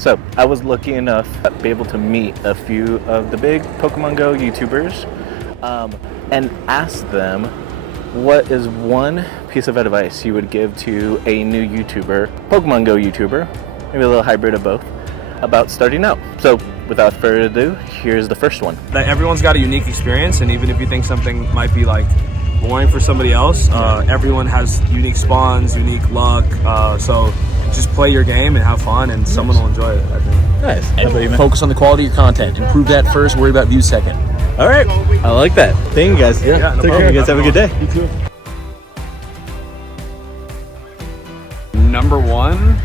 So I was lucky enough to be able to meet a few of the big Pokemon Go YouTubers and ask them, what is one piece of advice you would give to a new YouTuber, Pokemon Go YouTuber, maybe a little hybrid of both, about starting out? So without further ado, here's the first one. That everyone's got a unique experience, and even if you think something might be like boring for somebody else, everyone has unique spawns, unique luck, so just play your game and have fun, and someone will enjoy it, I think. Nice. And focus on the quality of your content. Improve that first, worry about views second. All right, I like that. Thank you guys. Yeah, no Take care. You guys have a good day. You too. Number one,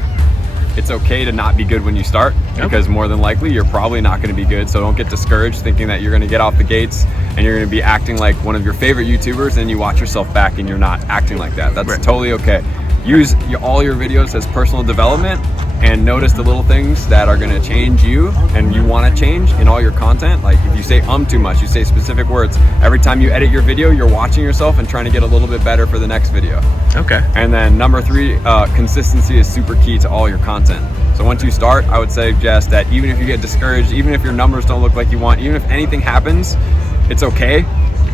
it's okay to not be good when you start, because more than likely you're probably not going to be good. So don't get discouraged thinking that you're going to get off the gates and you're going to be acting like one of your favorite YouTubers, and you watch yourself back and you're not acting like that. That's totally okay. Use all your videos as personal development, and notice the little things that are going to change you and you want to change in all your content. Like if you say too much, you say specific words. Every time you edit your video, you're watching yourself and trying to get a little bit better for the next video. Okay. And then number three, consistency is super key to all your content. So once you start, I would suggest that even if you get discouraged, even if your numbers don't look like you want, even if anything happens, it's okay.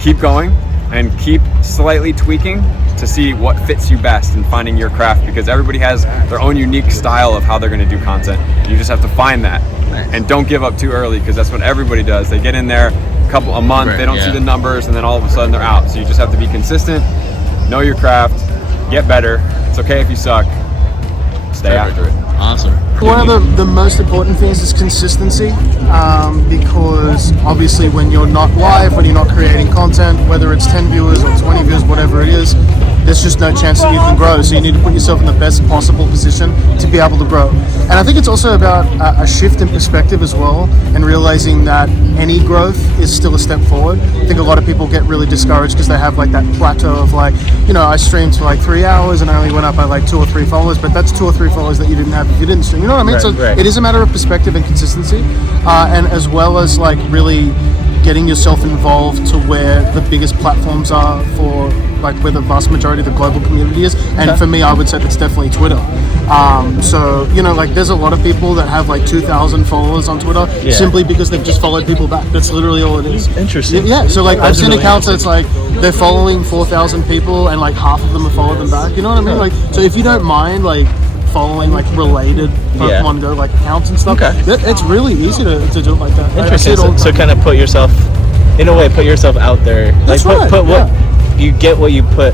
Keep going and keep slightly tweaking to see what fits you best in finding your craft, because everybody has their own unique style of how they're going to do content. You just have to find that. And don't give up too early, because that's what everybody does. They get in there a month, they don't see the numbers, and then all of a sudden they're out. So you just have to be consistent, know your craft, get better. It's okay if you suck. Stay after it. Awesome. One of the most important things is consistency, because obviously when you're not live, when you're not creating content, whether it's 10 viewers or 20 viewers, whatever it is, there's just no chance that you can grow. So you need to put yourself in the best possible position to be able to grow. And I think it's also about a shift in perspective as well, and realizing that any growth is still a step forward. I think a lot of people get really discouraged because they have like that plateau of like, you know, I streamed for like 3 hours and I only went up by like 2 or 3 followers, but that's 2 or 3 followers that you didn't have if you didn't stream. You know what I mean? So it is a matter of perspective and consistency, and as well as like really getting yourself involved to where the biggest platforms are for like where the vast majority of the global community is. And for me, I would say that's definitely Twitter. So, you know, like there's a lot of people that have like 2,000 followers on Twitter simply because they've just followed people back. That's literally all it is. Interesting. Yeah, so like I've seen accounts that's like they're following 4,000 people and like half of them have followed them back. You know what I mean? Like, so if you don't mind like following like related Pokemon Go like accounts and stuff, it's really easy to do it like that. Interesting. So kind of put yourself, in a way, put yourself out there. That's like right. Put what you get, what you put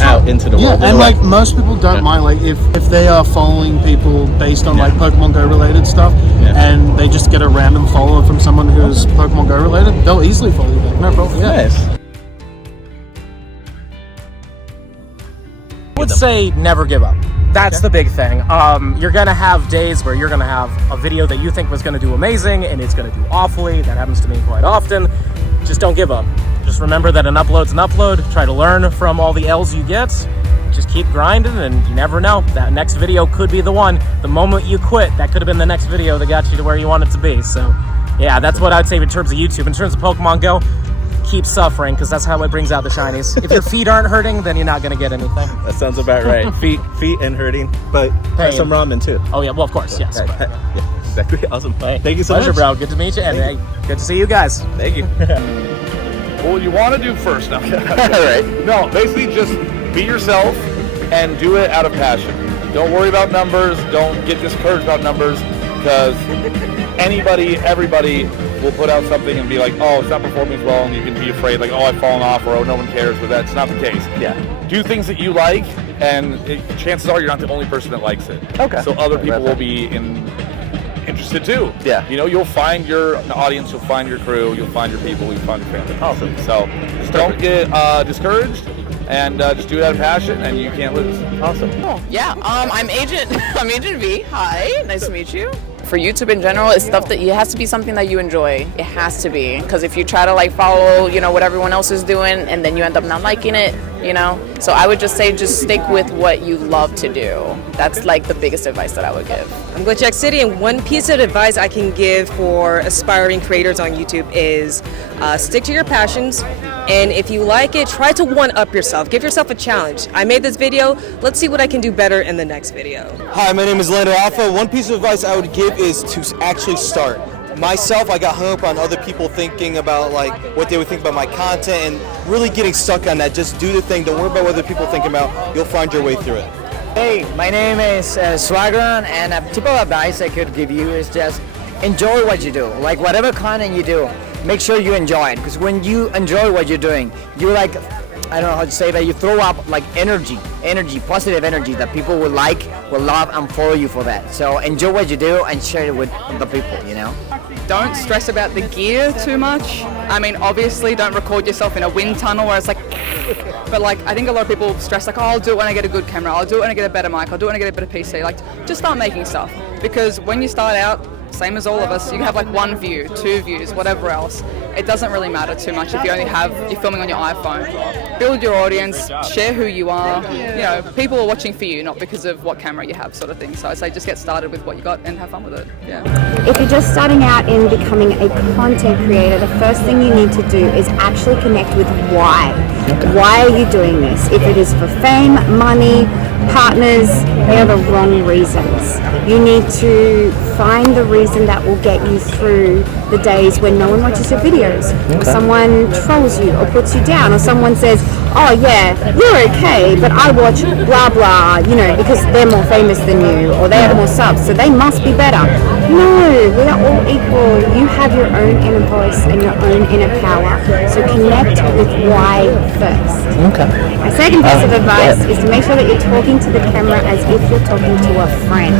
out into the world. Yeah, and like most people don't mind like if they are following people based on like Pokemon Go related stuff, and they just get a random follow from someone who's Pokemon Go related, they'll easily follow you back. No problem. Nice. I would say never give up. That's the big thing. You're gonna have days where you're gonna have a video that you think was gonna do amazing and it's gonna do awfully. That happens to me quite often. Just don't give up. Just remember that an upload's an upload. Try to learn from all the L's you get. Just keep grinding, and you never know. That next video could be the one. The moment you quit, that could have been the next video that got you to where you wanted to be. So yeah, that's what I'd say in terms of YouTube. In terms of Pokemon Go, keep suffering, because that's how it brings out the shinies. If your feet aren't hurting, then you're not going to get anything. That sounds about right. Feet and hurting, but some ramen too. Oh yeah, well of course, yes. Right. Yeah, exactly. Awesome. Hey, thank you so pleasure, much, bro. Good to meet you, and hey, good to see you guys. Thank you. What you want to do first now? All right. No, basically just be yourself and do it out of passion. Don't worry about numbers. Don't get discouraged about numbers, because everybody will put out something and be like, oh, it's not performing as well, and you can be afraid like, oh, I've fallen off, or oh, no one cares, but that's not the case. Yeah. Do things that you like, and chances are you're not the only person that likes it. Okay. So other people will be interested too. Yeah. You know, you'll find your audience, you'll find your crew, you'll find your people, you'll find your family. Awesome. So just don't get discouraged, and just do it out of passion, and you can't lose. Awesome. Yeah, I'm AjentVee. Hi, nice to meet you. For YouTube in general, it's stuff that it has to be something that you enjoy. It has to be, because if you try to like follow, you know, what everyone else is doing, and then you end up not liking it, you know? So I would just say just stick with what you love to do. That's like the biggest advice that I would give. I'm GlitchxCity, and one piece of advice I can give for aspiring creators on YouTube is stick to your passions, and if you like it, try to one-up yourself. Give yourself a challenge. I made this video, let's see what I can do better in the next video. Hi, my name is LandorAlpha. One piece of advice I would give is to actually start. Myself, I got hung up on other people thinking about like what they would think about my content and really getting stuck on that. Just do the thing. Don't worry about what other people think about. You'll find your way through it. Hey, my name is Swaggron, and a tip of advice I could give you is just enjoy what you do. Like whatever content you do, make sure you enjoy it. Because when you enjoy what you're doing, you like, I don't know how to say that, you throw up like energy, positive energy that people will like, will love, and follow you for that. So enjoy what you do and share it with the people, you know? Don't stress about the gear too much. I mean, obviously don't record yourself in a wind tunnel where it's like, but like, I think a lot of people stress like, oh, I'll do it when I get a good camera, I'll do it when I get a better mic, I'll do it when I get a better PC. Like, just start making stuff. Because when you start out, same as all of us, you can have like 1 view, 2 views, whatever else. It doesn't really matter too much if you're filming on your iPhone. Build your audience, share who you are. You know, people are watching for you, not because of what camera you have, sort of thing. So I say just get started with what you got and have fun with it. Yeah. If you're just starting out in becoming a content creator, the first thing you need to do is actually connect with why. Why are you doing this? If it is for fame, money, partners, they are the wrong reasons. You need to find the reason that will get you through the days when no one watches your videos, or someone trolls you or puts you down, or someone says, oh yeah, you're okay, but I watch blah blah, you know, because they're more famous than you, or they have more subs, so they must be better. No, we are all equal. You have your own inner voice and your own inner power, so connect with why first. My second piece of advice is to make sure that you're talking to the camera as if you're talking to a friend.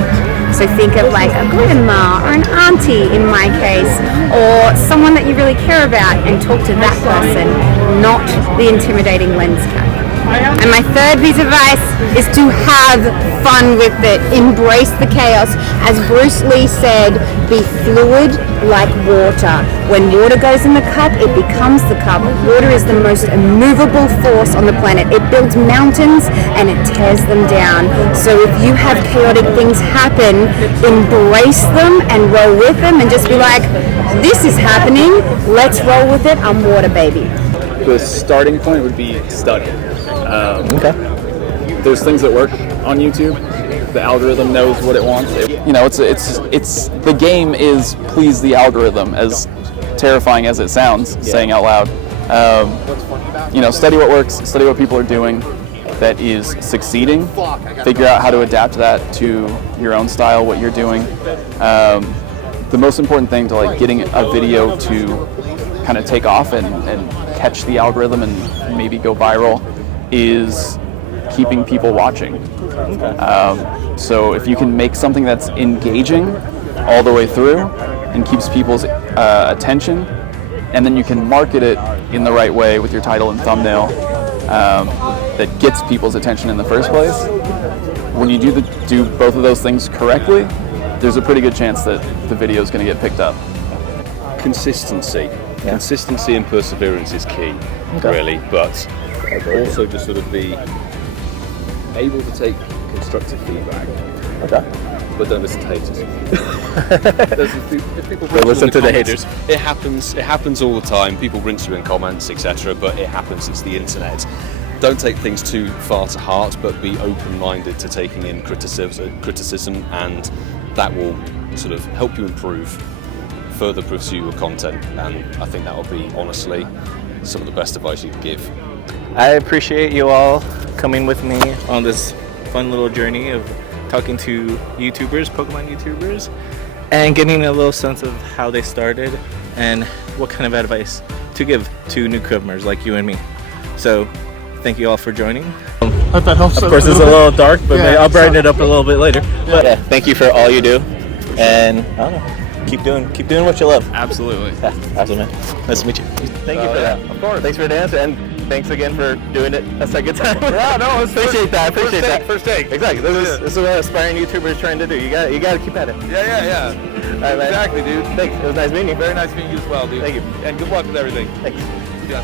So think of like a grandma or an auntie in my case, or someone that you really care about, and talk to that person, not the intimidating lens cap. And my third piece of advice is to have fun with it. Embrace the chaos. As Bruce Lee said, be fluid like water. When water goes in the cup, it becomes the cup. Water is the most immovable force on the planet. It builds mountains and it tears them down. So if you have chaotic things happen, embrace them and roll with them, and just be like, this is happening, let's roll with it, I'm water baby. The starting point would be study. There's things that work on YouTube. The algorithm knows what it wants. You know, it's the game is please the algorithm, as terrifying as it sounds, saying out loud. You know, study what works, study what people are doing that is succeeding. Figure out how to adapt that to your own style, what you're doing. The most important thing to like getting a video to kind of take off and catch the algorithm and maybe go viral is keeping people watching. So if you can make something that's engaging all the way through and keeps people's attention, and then you can market it in the right way with your title and thumbnail that gets people's attention in the first place, when you do both of those things correctly, there's a pretty good chance that the video is going to get picked up. Consistency. Consistency and perseverance is key, really, but also just sort of be able to take constructive feedback. But don't listen to haters. If people listen to the haters. It happens all the time. People rinse you in comments, etc. But it happens. It's the internet. Don't take things too far to heart, but be open-minded to taking in criticism, and that will sort of help you improve, further pursue your content. And I think that will be, honestly, some of the best advice you can give. I appreciate you all coming with me on this fun little journey of talking to YouTubers, Pokemon YouTubers, and getting a little sense of how they started and what kind of advice to give to newcomers like you and me. So, thank you all for joining. Hope that helps. Of course, it's a little dark, but maybe I'll brighten it up a little bit later. But yeah, thank you for all you do, and I don't know, keep doing what you love. Absolutely. Yeah, awesome, man. Nice to meet you. Thank you for that. Of course. Thanks for the answer, and thanks again for doing it a second time. Yeah, no, appreciate that. First take. Exactly. This is what aspiring YouTubers trying to do. You got to keep at it. Yeah. All right, man. Exactly, dude. Thanks. It was nice meeting you. Very nice meeting you as well, dude. Thank you. And good luck with everything. Thanks. Yeah.